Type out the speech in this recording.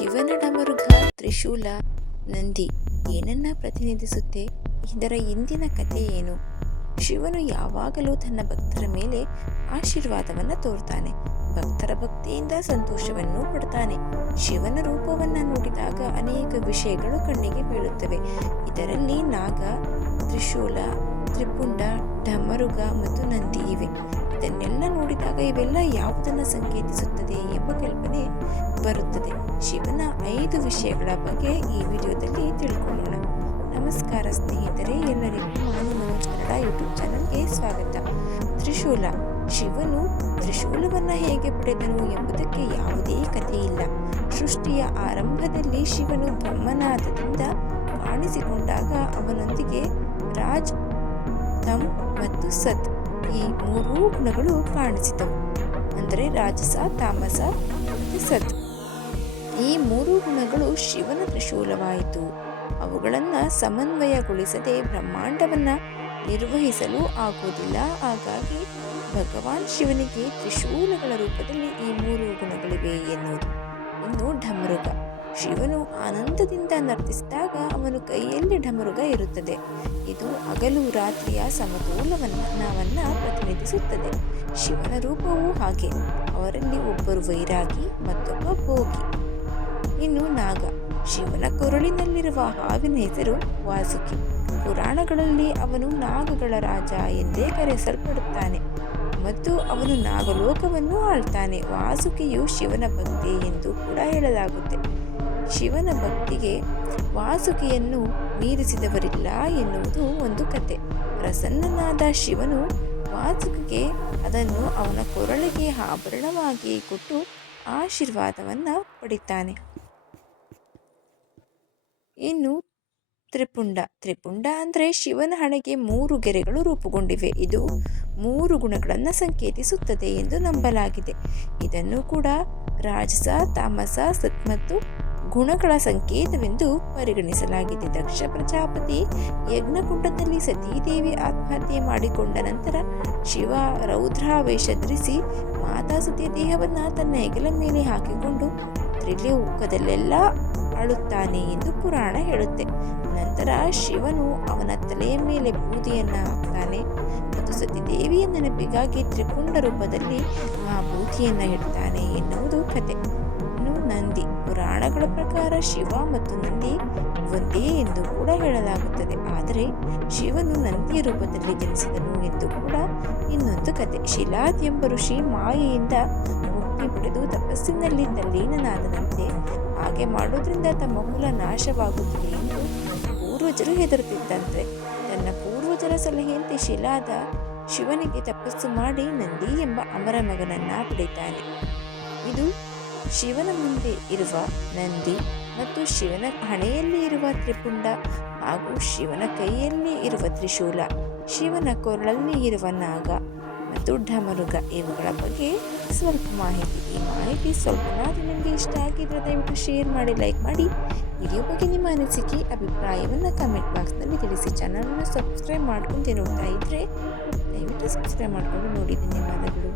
ಶಿವನ ಡಮರುಗ ತ್ರಿಶೂಲ ನಂದಿ ಏನನ್ನ ಪ್ರತಿನಿಧಿಸುತ್ತೆ? ಇದರ ಹಿಂದಿನ ಕಥೆ ಏನು? ಶಿವನು ಯಾವಾಗಲೂ ತನ್ನ ಭಕ್ತರ ಮೇಲೆ ಆಶೀರ್ವಾದವನ್ನು ತೋರ್ತಾನೆ. ಭಕ್ತರ ಭಕ್ತಿಯಿಂದ ಸಂತೋಷವನ್ನು ಪಡ್ತಾನೆ ಶಿವನ ರೂಪವನ್ನ ನೋಡಿದಾಗ ಅನೇಕ ವಿಷಯಗಳು ಕಣ್ಣಿಗೆ ಬೀಳುತ್ತವೆ. ಇದರಲ್ಲಿ ನಾಗ ತ್ರಿಶೂಲ, ತ್ರಿಪುಂಡ ಡಮರುಗ ಮತ್ತು ನಂದಿ ಇವೆ. ಇದನ್ನೆಲ್ಲ ನೋಡಿದಾಗ ಇವೆಲ್ಲ ಯಾವುದನ್ನು ಸಂಕೇತಿಸುತ್ತದೆ ಎಂಬ ಕಲ್ಪನೆ ಬರುತ್ತದೆ. ಶಿವನ ಐದು ವಿಷಯಗಳ ಬಗ್ಗೆ ಈ ವಿಡಿಯೋದಲ್ಲಿ ತಿಳ್ಕೊಳ್ಳೋಣ. ನಮಸ್ಕಾರ ಸ್ನೇಹಿತರೆ, ಎಲ್ಲರಿಗೂ ಮಾನು ಮನೋಜ್ ಕನ್ನಡ ಯೂಟ್ಯೂಬ್ ಚಾನಲ್ಗೆ ಸ್ವಾಗತ. ತ್ರಿಶೂಲ, ಶಿವನು ತ್ರಿಶೂಲವನ್ನು ಹೇಗೆ ಪಡೆದನು ಎಂಬುದಕ್ಕೆ ಯಾವುದೇ ಕಥೆ ಇಲ್ಲ. ಸೃಷ್ಟಿಯ ಆರಂಭದಲ್ಲಿ ಶಿವನು ಬ್ರಹ್ಮನಾದದಿಂದ ಕಾಣಿಸಿಕೊಂಡಾಗ ಅವನೊಂದಿಗೆ ರಾಜ್ ತಮ್ ಮತ್ತು ಸತ್ ಈ ಮೂರೂ ಗುಣಗಳು ಕಾಣಿಸಿದವು. ಅಂದರೆ ರಾಜಸ, ತಾಮಸ ಮತ್ತು ಸತ್. ಈ ಮೂರು ಗುಣಗಳು ಶಿವನ ತ್ರಿಶೂಲವಾಯಿತು. ಅವುಗಳನ್ನು ಸಮನ್ವಯಗೊಳಿಸದೆ ಬ್ರಹ್ಮಾಂಡವನ್ನ ನಿರ್ವಹಿಸಲು ಆಗುವುದಿಲ್ಲ. ಹಾಗಾಗಿ ಭಗವಾನ್ ಶಿವನಿಗೆ ತ್ರಿಶೂಲಗಳ ರೂಪದಲ್ಲಿ ಈ ಮೂರು ಗುಣಗಳಿವೆ ಎನ್ನುವುದು. ಶಿವನು ಆನಂದದಿಂದ ನರ್ತಿಸಿದಾಗ ಅವನ ಕೈಯಲ್ಲಿ ಢಮರುಗ ಇರುತ್ತದೆ. ಇದು ಹಗಲು ರಾತ್ರಿಯ ಸಮತೋಲನವನ್ನ ಪ್ರತಿನಿಧಿಸುತ್ತದೆ. ಶಿವನ ರೂಪವೂ ಹಾಗೆ. ಅವರಲ್ಲಿ ಒಬ್ಬರು ವೈರಾಗಿ, ಮತ್ತೊಬ್ಬ ಭೋಗಿ. ಇನ್ನು ನಾಗ. ಶಿವನ ಕೊರಳಿನಲ್ಲಿರುವ ಹಾವಿನ ಹೆಸರು ವಾಸುಕಿ. ಪುರಾಣಗಳಲ್ಲಿ ಅವನು ನಾಗಗಳ ರಾಜ ಎಂದೇ ಕರೆಸಲ್ಪಡುತ್ತಾನೆ ಮತ್ತು ಅವನು ನಾಗಲೋಕವನ್ನು ಆಳ್ತಾನೆ. ವಾಸುಕಿಯು ಶಿವನ ಭಕ್ತಿ ಎಂದು ಕೂಡ ಹೇಳಲಾಗುತ್ತೆ. ಶಿವನ ಭಕ್ತಿಗೆ ವಾಸುಕಿಯನ್ನು ಮೀರಿಸಿದವರಿಲ್ಲ ಎನ್ನುವುದು ಒಂದು ಕತೆ. ಪ್ರಸನ್ನನಾದ ಶಿವನು ವಾಸುಕಿಗೆ ಅದನ್ನು ಅವನ ಕೊರಳಿಗೆ ಆಭರಣವಾಗಿ ಕೊಟ್ಟು ಆಶೀರ್ವಾದವನ್ನು ಪಡಿತಾನೆ. ಇನ್ನು ತ್ರಿಪುಂಡ. ತ್ರಿಪುಂಡ ಅಂದರೆ ಶಿವನ ಹಣೆಗೆ ಮೂರು ಗೆರೆಗಳು ರೂಪುಗೊಂಡಿವೆ. ಇದು ಮೂರು ಗುಣಗಳನ್ನು ಸಂಕೇತಿಸುತ್ತದೆ ಎಂದು ನಂಬಲಾಗಿದೆ. ಇದನ್ನು ಕೂಡ ರಾಜಸ, ತಾಮಸ, ಸತ್ ಮತ್ತು ಗುಣಗಳ ಸಂಕೇತವೆಂದು ಪರಿಗಣಿಸಲಾಗಿದೆ. ದಕ್ಷ ಪ್ರಜಾಪತಿ ಯಜ್ಞಕುಂಡದಲ್ಲಿ ಸತೀದೇವಿ ಆತ್ಮಹತ್ಯೆ ಮಾಡಿಕೊಂಡ ನಂತರ ಶಿವ ರೌದ್ರಾವೇಶ ಧರಿಸಿ ಮಾತಾ ಸತಿಯ ದೇಹವನ್ನು ತನ್ನ ಹೆಗಲ ಮೇಲೆ ಹಾಕಿಕೊಂಡು ತ್ರಿಲೋಕದಲ್ಲೆಲ್ಲ ಅಳುತ್ತಾನೆ ಎಂದು ಪುರಾಣ ಹೇಳುತ್ತೆ. ನಂತರ ಶಿವನು ಅವನ ತಲೆಯ ಮೇಲೆ ಬೂದಿಯನ್ನ ಹಾಕ್ತಾನೆ ಮತ್ತು ಸತಿದೇವಿಯ ನೆನಪಿಗಾಗಿ ತ್ರಿಕುಂಡ ರೂಪದಲ್ಲಿ ಆ ಬೂದಿಯನ್ನ ಇಡ್ತಾನೆ ಎನ್ನುವುದು ಕತೆ. ನಂದಿ. ಪುರಾಣಗಳ ಪ್ರಕಾರ ಶಿವ ಮತ್ತು ನಂದಿ ಒಂದೇ ಎಂದು ಕೂಡ ಹೇಳಲಾಗುತ್ತದೆ. ಆದರೆ ಶಿವನು ನಂದಿಯ ರೂಪದಲ್ಲಿ ಜನಿಸಿದನು ಎಂದು ಕೂಡ ಇನ್ನೊಂದು ಕತೆ. ಶಿಲಾದ್ ಎಂಬ ಋಷಿ ಮಾಯೆಯಿಂದ ಮುಕ್ತಿ ಪಡೆದು ತಪಸ್ಸಿನಲ್ಲಿ ತಲ್ಲೀನನಾದನಂತೆ. ಹಾಗೆ ಮಾಡೋದ್ರಿಂದ ತಮ್ಮ ಕುಲ ನಾಶವಾಗುತ್ತದೆ ಎಂದು ಪೂರ್ವಜರು ಹೆದರುತ್ತಿದ್ದಂತೆ. ತನ್ನ ಪೂರ್ವಜರ ಸಲಹೆಯಂತೆ ಶಿಲಾದ ಶಿವನಿಗೆ ತಪಸ್ಸು ಮಾಡಿ ನಂದಿ ಎಂಬ ಅಮರ ಮಗನನ್ನ ಪಡಿತಾನೆ ಇದು ಶಿವನ ಮುಂದೆ ಇರುವ ನಂದಿ ಮತ್ತು ಶಿವನ ಹಣೆಯಲ್ಲಿ ಇರುವ ತ್ರಿಪುಂಡ ಹಾಗೂ ಶಿವನ ಕೈಯಲ್ಲಿ ಇರುವ ತ್ರಿಶೂಲ, ಶಿವನ ಕೊರಳಲ್ಲಿ ಇರುವ ನಾಗ ಮತ್ತು ಢಮರುಗ ಇವುಗಳ ಬಗ್ಗೆ ಸ್ವಲ್ಪ ಮಾಹಿತಿ. ಈ ಮಾಹಿತಿ ಸ್ವಲ್ಪನಾದರೂ ನಿಮಗೆ ಇಷ್ಟ ಆಗಿದ್ರೆ ದಯವಿಟ್ಟು ಶೇರ್ ಮಾಡಿ ಲೈಕ್ ಮಾಡಿ. ವಿಡಿಯೋ ಬಗ್ಗೆ ನಿಮ್ಮ ಅನಿಸಿಕೆ, ಅಭಿಪ್ರಾಯವನ್ನು ಕಮೆಂಟ್ ಬಾಕ್ಸ್ನಲ್ಲಿ ತಿಳಿಸಿ. ಚಾನಲನ್ನು ಸಬ್ಸ್ಕ್ರೈಬ್ ಮಾಡ್ಕೊಂಡು ನೋಡ್ತಾ ಇದ್ದರೆ ದಯವಿಟ್ಟು ಸಬ್ಸ್ಕ್ರೈಬ್ ಮಾಡಿಕೊಂಡು ನೋಡಿ ಧನ್ಯವಾದಗಳು.